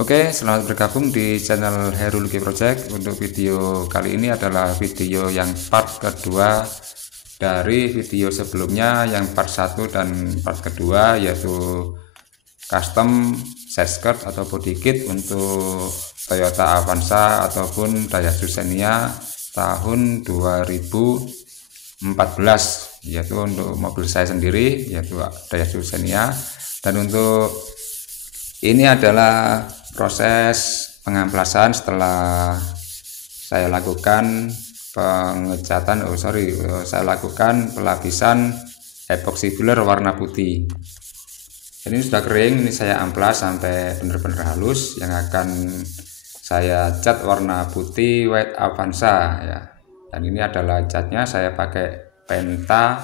Oke, selamat bergabung di channel Heru Luki Project. Untuk video kali ini adalah video yang part kedua dari video sebelumnya yang part 1 dan part kedua, yaitu custom side skirt atau body kit untuk Toyota Avanza ataupun Daihatsu Xenia tahun 2014, yaitu untuk mobil saya sendiri yaitu Daihatsu Xenia. Dan untuk ini adalah proses pengamplasan setelah saya lakukan pengecatan, saya lakukan pelapisan epoxy filler warna putih. Ini sudah kering, ini saya amplas sampai benar-benar halus. Yang akan saya cat warna putih white Avanza ya. Dan ini adalah catnya, saya pakai Penta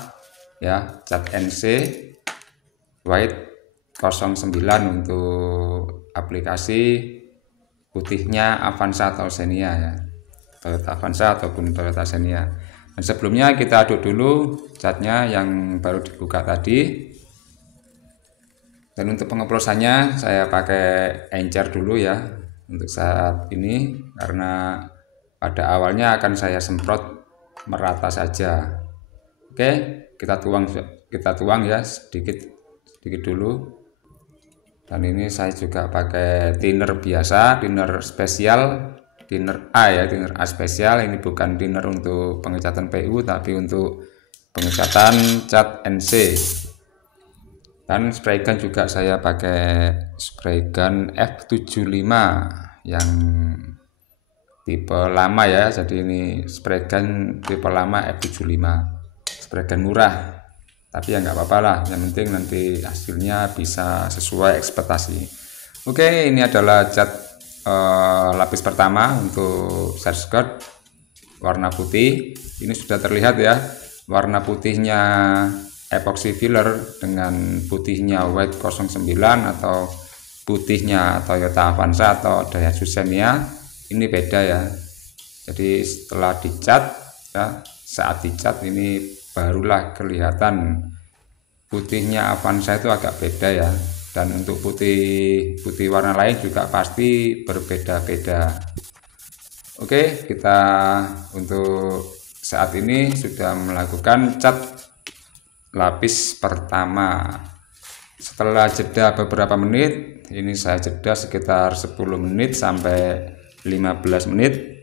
ya, cat NC white 09 untuk aplikasi putihnya Avanza atau Xenia ya, Toyota Avanza ataupun Toyota Xenia. Dan sebelumnya kita aduk dulu catnya yang baru dibuka tadi. Dan untuk pengoplosannya saya pakai encer dulu ya untuk saat ini, karena pada awalnya akan saya semprot merata saja. Oke, kita tuang ya sedikit dulu. Dan ini saya juga pakai thinner biasa, thinner spesial, thinner A ya, thinner A spesial. Ini bukan thinner untuk pengecatan PU tapi untuk pengecatan cat NC. Dan spray gun juga saya pakai spray gun F75 yang tipe lama ya. Jadi ini spray gun tipe lama F75, spray gun murah. Tapi ya nggak apa-apa lah, yang penting nanti hasilnya bisa sesuai ekspektasi. Oke, ini adalah cat lapis pertama untuk side skirt warna putih. Ini sudah terlihat ya, warna putihnya epoxy filler dengan putihnya white 09 atau putihnya Toyota Avanza atau Daihatsu Xenia ini beda ya. Jadi setelah dicat ya, saat dicat ini barulah kelihatan putihnya Avanza itu agak beda ya. Dan untuk putih warna lain juga pasti berbeda-beda. Oke, kita untuk saat ini sudah melakukan cat lapis pertama. Setelah jeda beberapa menit, ini saya jeda sekitar 10 menit sampai 15 menit,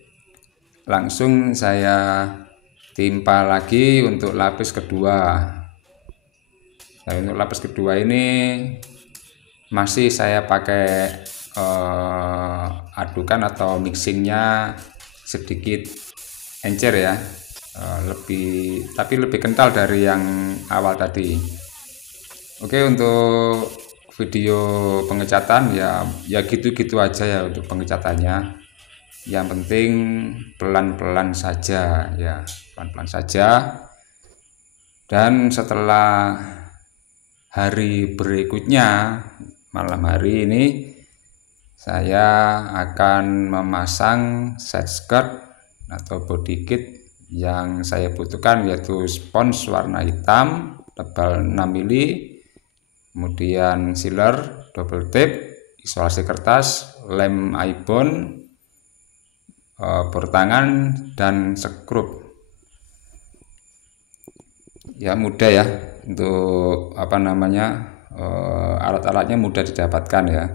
langsung saya timpa lagi untuk lapis kedua. Nah, untuk lapis kedua ini masih saya pakai adukan atau mixingnya sedikit encer ya, tapi lebih kental dari yang awal tadi. Oke, untuk video pengecatan ya gitu-gitu aja ya untuk pengecatannya. Yang penting pelan-pelan saja ya, pelan-pelan saja. Dan setelah hari berikutnya, malam hari ini saya akan memasang side skirt atau body kit yang saya butuhkan, yaitu spons warna hitam tebal 6 mili, kemudian sealer, double tape, isolasi kertas, lem ibon, bor tangan, dan skrup. Ya mudah ya, untuk alat-alatnya mudah didapatkan ya.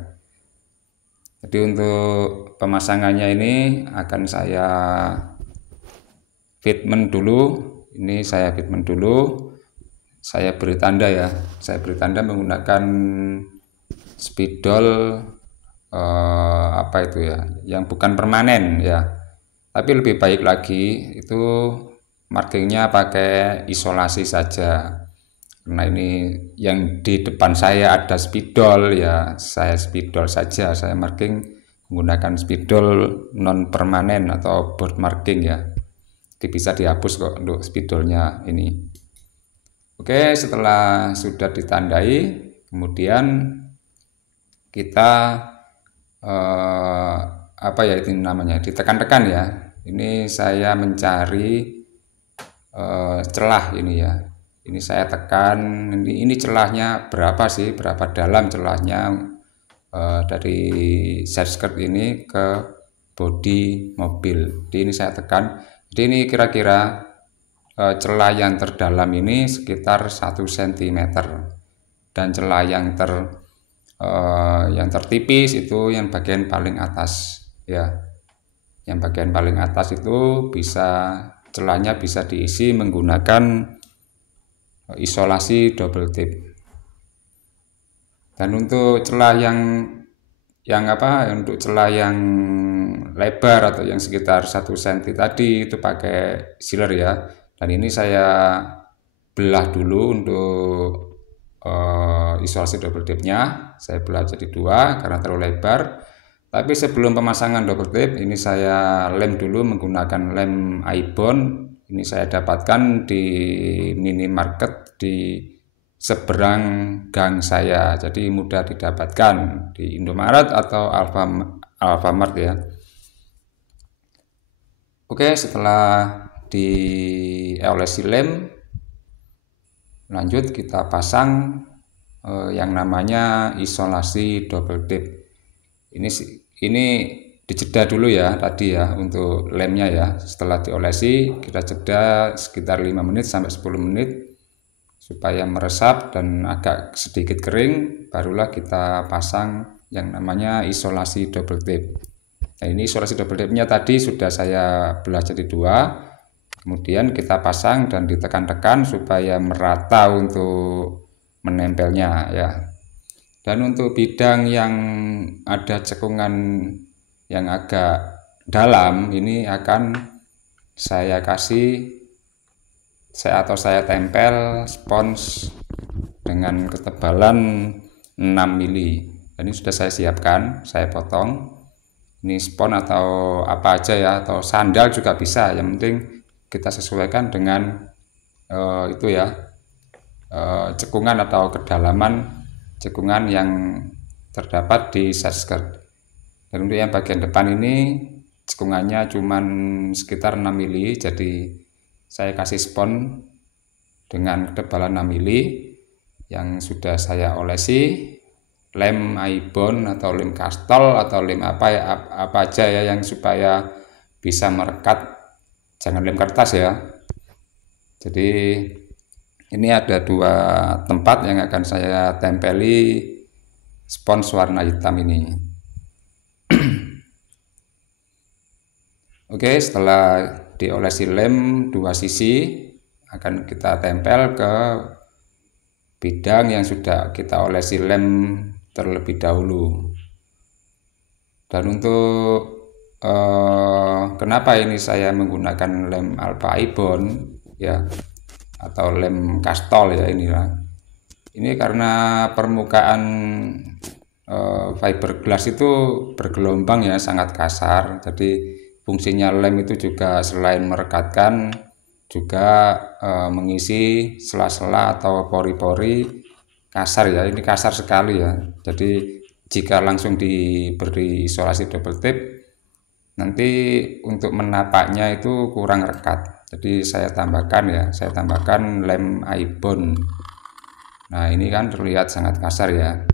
Jadi untuk pemasangannya ini akan saya fitment dulu. Ini saya fitment dulu, saya beri tanda ya, saya beri tanda menggunakan spidol apa itu ya, yang bukan permanen ya, tapi lebih baik lagi itu markingnya pakai isolasi saja. Karena ini yang di depan saya ada spidol ya, saya spidol saja, saya marking menggunakan spidol non permanen atau board marking ya. Jadi bisa dihapus kok untuk spidolnya ini. Oke, setelah sudah ditandai, kemudian kita itu namanya ditekan-tekan ya. Ini saya mencari celah ini ya. Ini saya tekan, ini celahnya berapa sih, berapa dalam celahnya dari side skirt ini ke bodi mobil. Jadi ini saya tekan. Jadi ini kira-kira celah yang terdalam ini sekitar 1 cm dan celah yang tertipis itu yang bagian paling atas ya. Yang bagian paling atas itu celahnya bisa diisi menggunakan isolasi double tip. Dan untuk celah untuk celah yang lebar atau yang sekitar 1 cm tadi itu pakai sealer ya. Dan ini saya belah dulu untuk isolasi double tipnya. Saya belah jadi 2 karena terlalu lebar. Tapi sebelum pemasangan double tip ini saya lem dulu menggunakan lem iBond. Ini saya dapatkan di minimarket di seberang gang saya, jadi mudah didapatkan di Indomaret atau Alfamart ya. Oke, setelah diolesi lem, lanjut kita pasang yang namanya isolasi double tip. Ini dijeda dulu ya tadi ya untuk lemnya ya. Setelah diolesi kita jeda sekitar 5 menit sampai 10 menit supaya meresap dan agak sedikit kering, barulah kita pasang yang namanya isolasi double tip. Nah, ini isolasi double tipnya tadi sudah saya belah jadi 2, kemudian kita pasang dan ditekan-tekan supaya merata untuk menempelnya ya. Dan untuk bidang yang ada cekungan yang agak dalam ini akan saya tempel spons dengan ketebalan 6 mili. Ini sudah saya siapkan, saya potong. Ini spons atau apa aja ya, atau sandal juga bisa. Yang penting kita sesuaikan dengan cekungan atau kedalaman cekungan yang terdapat di side skirt. Dan untuk yang bagian depan ini cekungannya cuman sekitar 6 mili, jadi saya kasih spons dengan ketebalan 6 mili yang sudah saya olesi lem iBond atau lem Castol atau lem apa aja ya yang supaya bisa merekat, jangan lem kertas ya. Jadi ini ada 2 tempat yang akan saya tempeli spons warna hitam ini. Oke, setelah diolesi lem 2 sisi akan kita tempel ke bidang yang sudah kita olesi lem terlebih dahulu. Dan untuk kenapa ini saya menggunakan lem Alpha iBond ya atau lem Castol ya ini karena permukaan fiberglass itu bergelombang ya, sangat kasar. Jadi fungsinya lem itu juga selain merekatkan juga mengisi sela-sela atau pori-pori kasar ya. Ini kasar sekali ya. Jadi jika langsung diberi isolasi double tip nanti untuk menapaknya itu kurang rekat. Jadi saya tambahkan lem iBond. Nah, ini kan terlihat sangat kasar ya.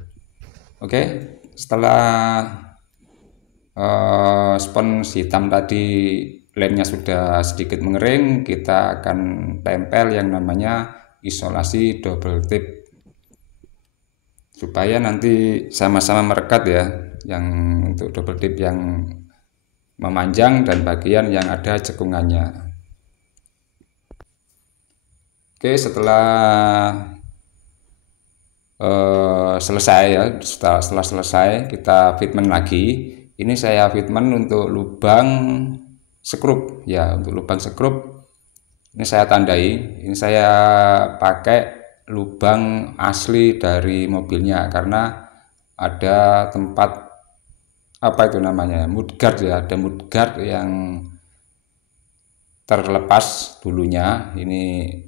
Oke, setelah spons hitam tadi lemnya sudah sedikit mengering, kita akan tempel yang namanya isolasi double tip supaya nanti sama-sama merekat ya, yang untuk double tip yang memanjang dan bagian yang ada cekungannya. Oke, setelah selesai ya, setelah selesai kita fitment lagi. Ini saya fitment untuk lubang skrup ya, untuk lubang skrup ini saya tandai. Ini saya pakai lubang asli dari mobilnya karena ada tempat mudguard ya, ada mudguard yang terlepas dulunya. Ini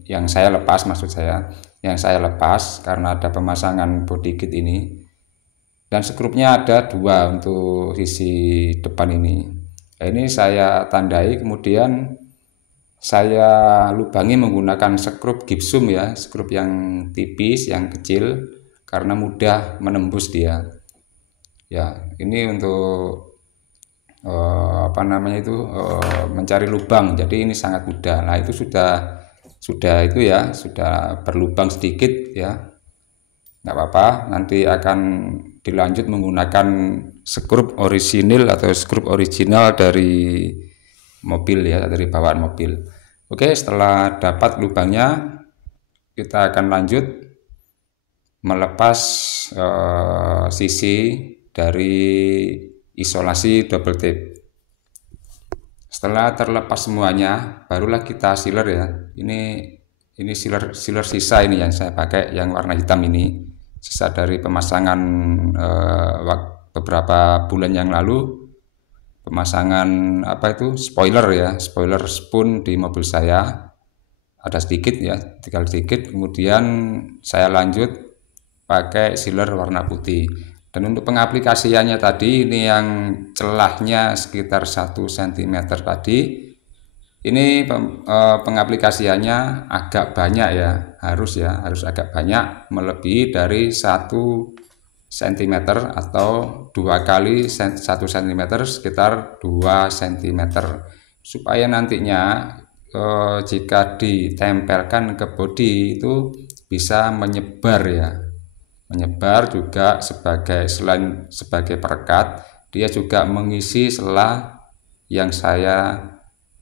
yang saya lepas, karena ada pemasangan body kit ini. Dan skrupnya ada 2 untuk sisi depan ini. Nah, ini saya tandai, kemudian saya lubangi menggunakan skrup gipsum ya, skrup yang tipis, yang kecil karena mudah menembus dia. Ya, ini untuk apa namanya itu, mencari lubang. Jadi ini sangat mudah. Nah, itu sudah itu ya, sudah berlubang sedikit ya. Nggak apa-apa, nanti akan dilanjut menggunakan skrup orisinil atau skrup original dari mobil ya, dari bawaan mobil. Oke, setelah dapat lubangnya, kita akan lanjut melepas sisi dari isolasi double tape. Setelah terlepas semuanya, barulah kita sealer ya. Ini sealer sisa ini yang saya pakai, yang warna hitam ini, sisa dari pemasangan beberapa bulan yang lalu, pemasangan apa itu, spoiler ya, spoiler spoon di mobil saya. Ada sedikit ya, tinggal sedikit. Kemudian saya lanjut pakai sealer warna putih. Dan untuk pengaplikasiannya tadi, ini yang celahnya sekitar 1 cm tadi, ini pengaplikasiannya agak banyak ya, harus agak banyak, melebihi dari 1 cm atau 2 kali 1 cm, sekitar 2 cm, supaya nantinya jika ditempelkan ke bodi itu bisa menyebar ya. Menyebar juga selain sebagai perekat, dia juga mengisi sela yang saya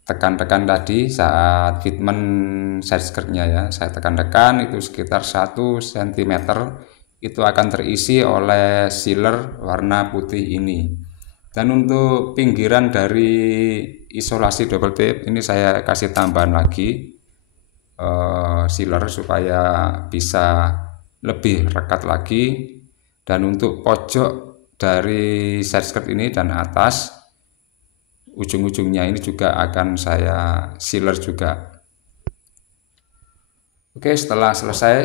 tekan-tekan tadi saat fitment side skirtnya ya. Saya tekan-tekan itu sekitar 1 cm itu akan terisi oleh sealer warna putih ini. Dan untuk pinggiran dari isolasi double tape ini saya kasih tambahan lagi sealer supaya bisa lebih rekat lagi. Dan untuk pojok dari side skirt ini dan atas ujung-ujungnya ini juga akan saya sealer juga. Oke, setelah selesai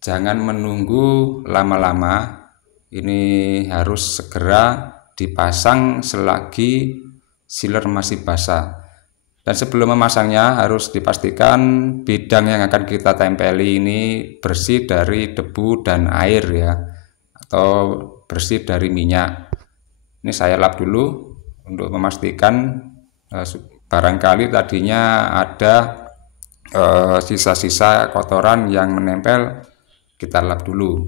jangan menunggu lama-lama, ini harus segera dipasang selagi sealer masih basah. Dan sebelum memasangnya harus dipastikan bidang yang akan kita tempeli ini bersih dari debu dan air ya, atau bersih dari minyak. Ini saya lap dulu untuk memastikan, barangkali tadinya ada sisa-sisa kotoran yang menempel, kita lap dulu.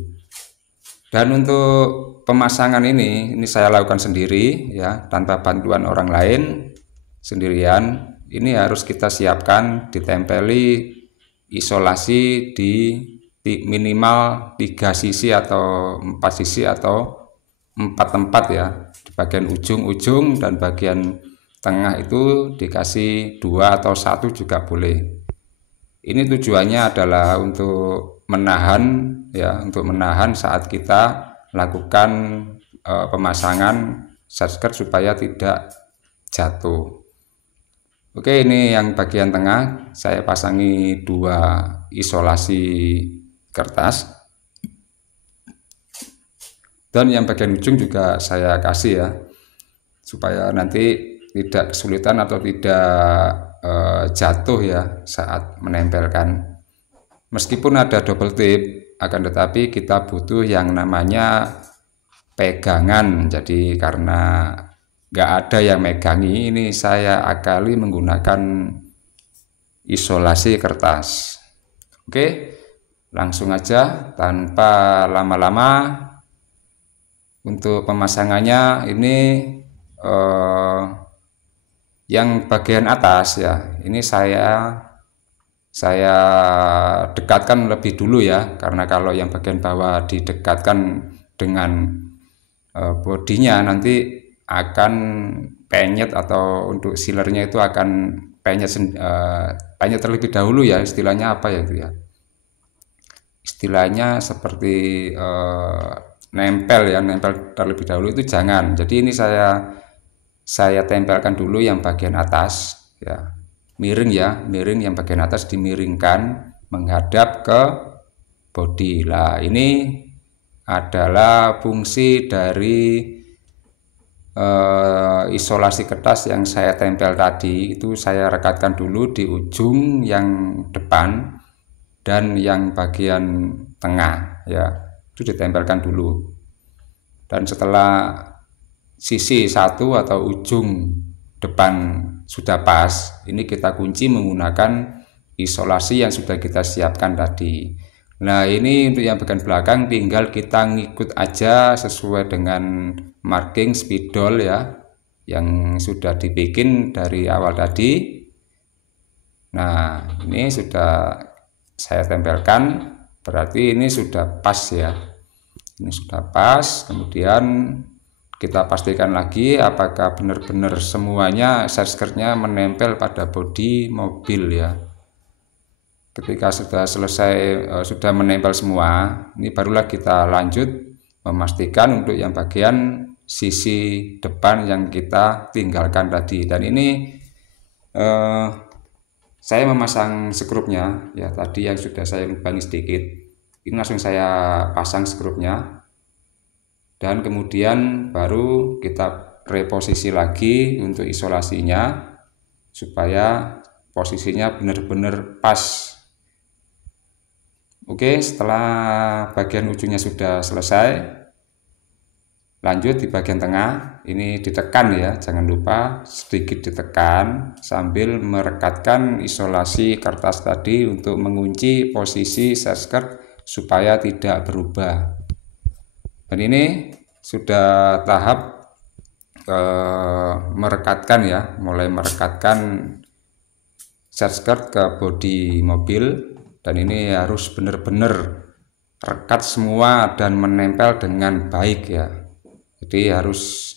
Dan untuk pemasangan ini saya lakukan sendiri ya, tanpa bantuan orang lain, sendirian. Ini harus kita siapkan ditempeli isolasi di minimal 3 sisi atau 4 sisi atau 4 tempat ya. Di bagian ujung-ujung dan bagian tengah itu dikasih 2 atau 1 juga boleh. Ini tujuannya adalah untuk menahan ya, untuk menahan saat kita lakukan pemasangan side skirt supaya tidak jatuh. Oke, ini yang bagian tengah saya pasangi 2 isolasi kertas, dan yang bagian ujung juga saya kasih ya, supaya nanti tidak kesulitan atau tidak jatuh ya saat menempelkan. Meskipun ada double tape, akan tetapi kita butuh yang namanya pegangan. Jadi karena nggak ada yang megangi, ini saya akali menggunakan isolasi kertas. Oke, langsung aja tanpa lama-lama. Untuk pemasangannya ini yang bagian atas ya, ini saya dekatkan lebih dulu ya, karena kalau yang bagian bawah didekatkan dengan bodinya nanti akan penyet, atau untuk sealernya itu akan penyet terlebih dahulu ya, istilahnya apa ya itu ya, istilahnya seperti nempel terlebih dahulu, itu jangan. Jadi ini saya tempelkan dulu yang bagian atas ya, miring ya, miring, yang bagian atas dimiringkan menghadap ke bodi. Lah ini adalah fungsi dari isolasi kertas yang saya tempel tadi. Itu saya rekatkan dulu di ujung yang depan dan yang bagian tengah ya, itu ditempelkan dulu. Dan setelah sisi satu atau ujung depan sudah pas, ini kita kunci menggunakan isolasi yang sudah kita siapkan tadi. Nah, ini untuk yang bagian belakang tinggal kita ngikut aja sesuai dengan marking spidol ya, yang sudah dibikin dari awal tadi. Nah, ini sudah saya tempelkan, berarti ini sudah pas ya. Ini sudah pas, kemudian kita pastikan lagi apakah benar-benar semuanya side skirtnya menempel pada bodi mobil ya. Ketika sudah selesai, sudah menempel semua, ini barulah kita lanjut memastikan untuk yang bagian sisi depan yang kita tinggalkan tadi. Dan ini saya memasang skrupnya ya, tadi yang sudah saya lubangi sedikit, ini langsung saya pasang skrupnya. Dan kemudian baru kita reposisi lagi untuk isolasinya supaya posisinya benar-benar pas. Oke, setelah bagian ujungnya sudah selesai, lanjut di bagian tengah. Ini ditekan ya, jangan lupa sedikit ditekan sambil merekatkan isolasi kertas tadi untuk mengunci posisi side skirt supaya tidak berubah. Dan ini sudah tahap merekatkan ya, mulai merekatkan side skirt ke bodi mobil. Dan ini harus benar-benar rekat semua dan menempel dengan baik ya. Jadi harus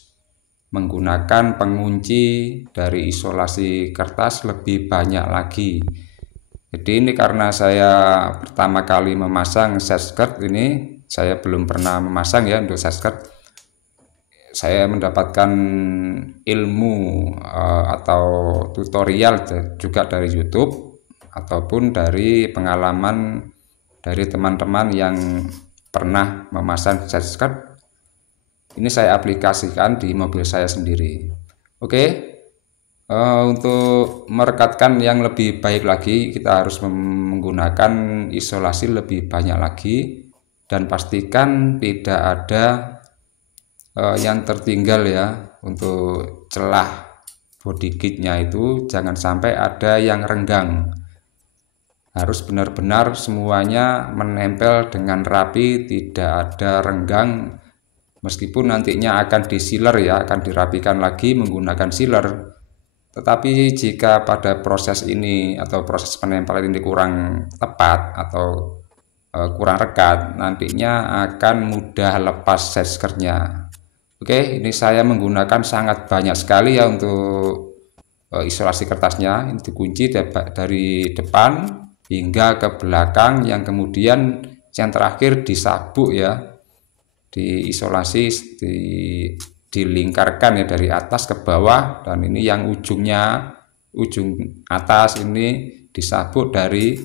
menggunakan pengunci dari isolasi kertas lebih banyak lagi. Jadi ini karena saya pertama kali memasang side skirt ini, saya belum pernah memasang ya untuk side skirt. Saya mendapatkan ilmu atau tutorial juga dari YouTube ataupun dari pengalaman dari teman-teman yang pernah memasang side skirt. Ini saya aplikasikan di mobil saya sendiri. Oke. Untuk merekatkan yang lebih baik lagi, kita harus menggunakan isolasi lebih banyak lagi dan pastikan tidak ada yang tertinggal ya. Untuk celah body kitnya itu jangan sampai ada yang renggang, harus benar-benar semuanya menempel dengan rapi, tidak ada renggang. Meskipun nantinya akan di-sealer ya, akan dirapikan lagi menggunakan sealer. Tetapi jika pada proses ini atau proses penempelan ini kurang tepat atau kurang rekat, nantinya akan mudah lepas side skirtnya. Oke, ini saya menggunakan sangat banyak sekali ya untuk isolasi kertasnya. Ini dikunci dari depan hingga ke belakang, yang kemudian yang terakhir disabuk ya, diisolasi, dilingkarkan ya dari atas ke bawah. Dan ini yang ujung atas ini disabuk dari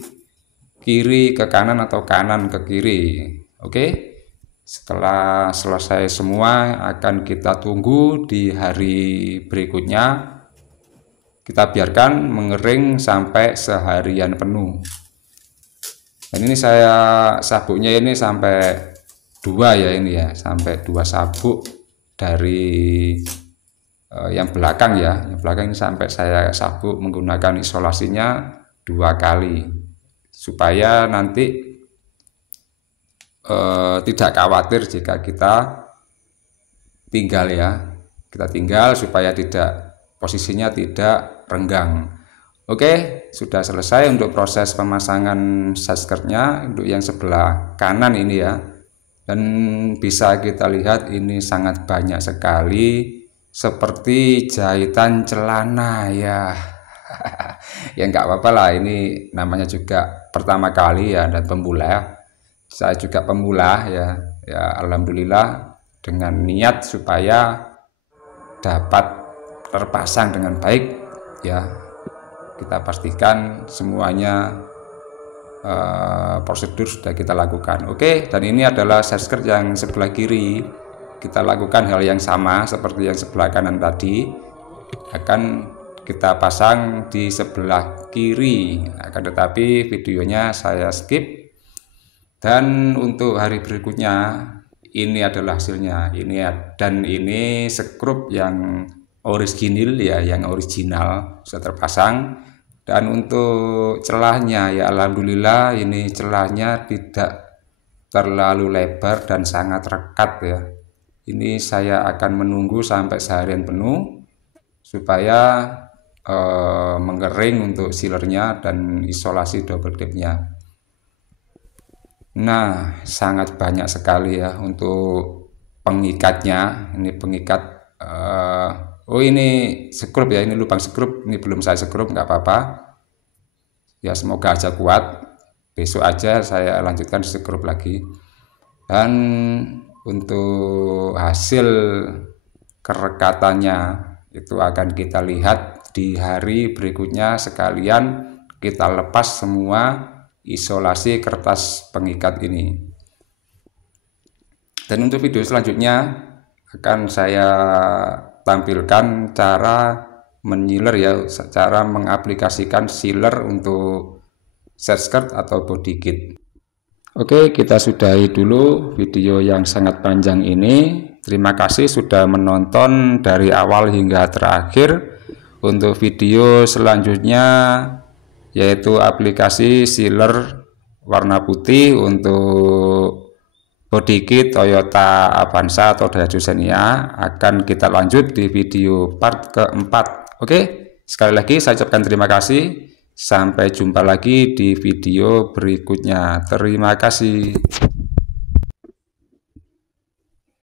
kiri ke kanan atau kanan ke kiri. Oke, setelah selesai semua akan kita tunggu di hari berikutnya. Kita biarkan mengering sampai seharian penuh. Dan ini saya sabuknya ini sampai 2 ya, ini ya, sampai 2 sabuk dari yang belakang ya. Yang belakang ini sampai saya sabuk menggunakan isolasinya 2 kali supaya nanti tidak khawatir jika kita tinggal ya. Kita tinggal supaya posisinya tidak renggang. Oke, sudah selesai untuk proses pemasangan side skirtnya untuk yang sebelah kanan ini ya. Dan bisa kita lihat ini sangat banyak sekali, seperti jahitan celana ya. Ya nggak apa-apa lah, ini namanya juga pertama kali ya, dan pemula. Saya juga pemula ya. Ya alhamdulillah, dengan niat supaya dapat terpasang dengan baik ya, kita pastikan semuanya prosedur sudah kita lakukan. Oke, dan ini adalah side skirt yang sebelah kiri. Kita lakukan hal yang sama seperti yang sebelah kanan tadi, akan kita pasang di sebelah kiri. Akan tetapi videonya saya skip. Dan untuk hari berikutnya ini adalah hasilnya. Dan ini skrup yang original ya, yang original sudah terpasang. Dan untuk celahnya ya alhamdulillah ini celahnya tidak terlalu lebar dan sangat rekat ya. Ini saya akan menunggu sampai seharian penuh supaya mengering untuk sealernya dan isolasi double dipnya. Nah, sangat banyak sekali ya untuk pengikatnya. Ini pengikat oh ini skrup ya, ini lubang skrup, ini belum saya skrup, nggak apa-apa ya, semoga aja kuat. Besok aja saya lanjutkan skrup lagi. Dan untuk hasil kerekatannya itu akan kita lihat di hari berikutnya, sekalian kita lepas semua isolasi kertas pengikat ini. Dan untuk video selanjutnya akan saya tampilkan cara menyiler ya, cara mengaplikasikan sealer untuk set skirt atau body kit. Oke, kita sudahi dulu video yang sangat panjang ini. Terima kasih sudah menonton dari awal hingga terakhir. Untuk video selanjutnya yaitu aplikasi sealer warna putih untuk body kit Toyota Avanza atau Daihatsu Xenia akan kita lanjut di video part keempat. Oke, sekali lagi saya ucapkan terima kasih. Sampai jumpa lagi di video berikutnya. Terima kasih.